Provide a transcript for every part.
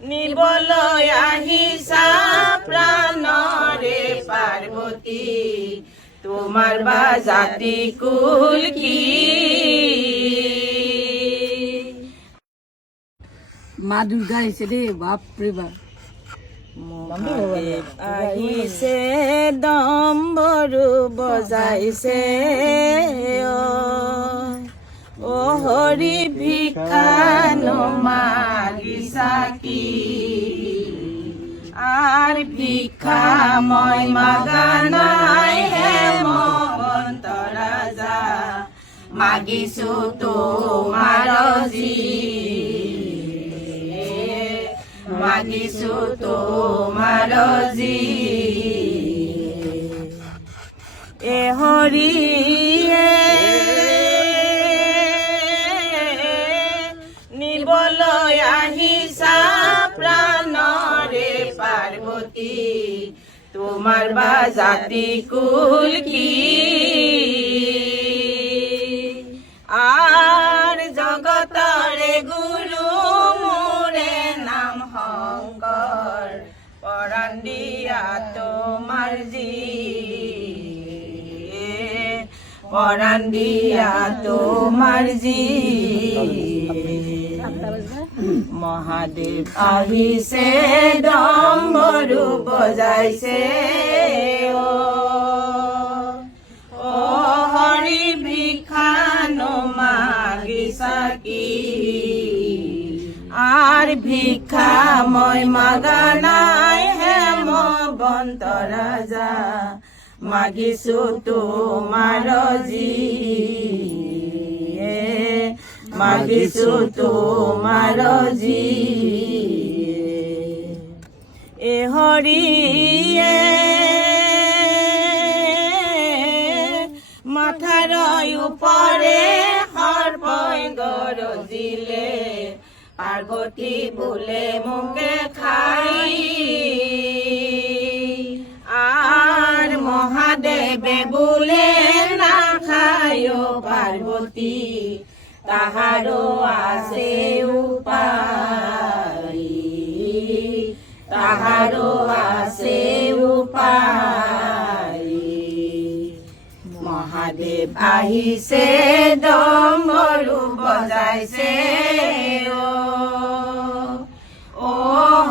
নিবলৈ আহিছা প্ৰাণৰে পাৰ্বতী তোমাৰ বা জাতি কুল কি মা দুৰ্গা আহিছে দেই বাপৰে বাপ মহাদেৱ আহিছে ডম্বৰু বজাইছে অ হৰি ভিক্ষা নমাগিছা কি আৰ ভিক্ষা মই মাগা নাই হেমন্ত ৰাজা মাগিছো তোমাৰ মাগিছো তোমাৰ এ হৰিয়ে নিবলৈ আহিছা প্ৰাণৰে পাৰ্বতী তোমাৰ বা জাতি কুল কি আৰ জগতৰে গুৰু মোৰে নাম শংকৰ পৰাণ দিয়া তোমাৰ পৰাণ দিয়া তোমাৰ মহাদেৱ আহিছে ডম্বৰু বজাইছে অ হৰি ভিক্ষা নমাগিছা কি আৰ ভিক্ষা মই মাগা নাই হেমন্ত ৰাজা মাগিছো তোমাৰ মাগিছো তোমাৰ এ হৰিয়ে মাথাৰ ওপৰে সৰ্পই গৰজিলে পাৰ্বতী বোলে মোকে খাই আৰ মহাদেৱে বোলে নাখায় পাৰ্বতী তাহাৰো আছে উপায় তাহাৰো আছে উপায় মহাদেৱ আহিছে ডম্বৰু বজাইছে অ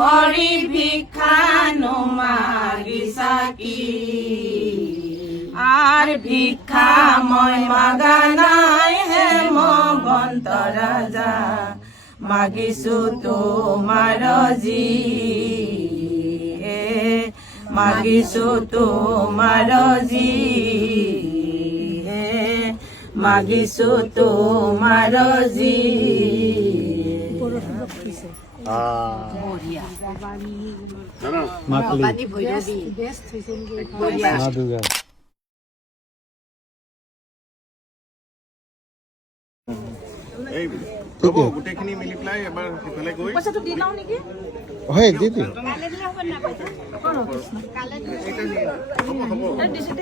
হৰি ভিক্ষা নমাগিছা কি আৰ ভিক্ষা মই মাগা নাই হেমন্ত ৰাজা মাগিছো তোমাৰ মাগিছো তোমাৰ মাগিছো তোমাৰ গোটেইখিনি মিলি পেলাই এবাৰ সিফালে গৈ পইচাটো দি লওঁ নেকি হয় দি দিম দিছে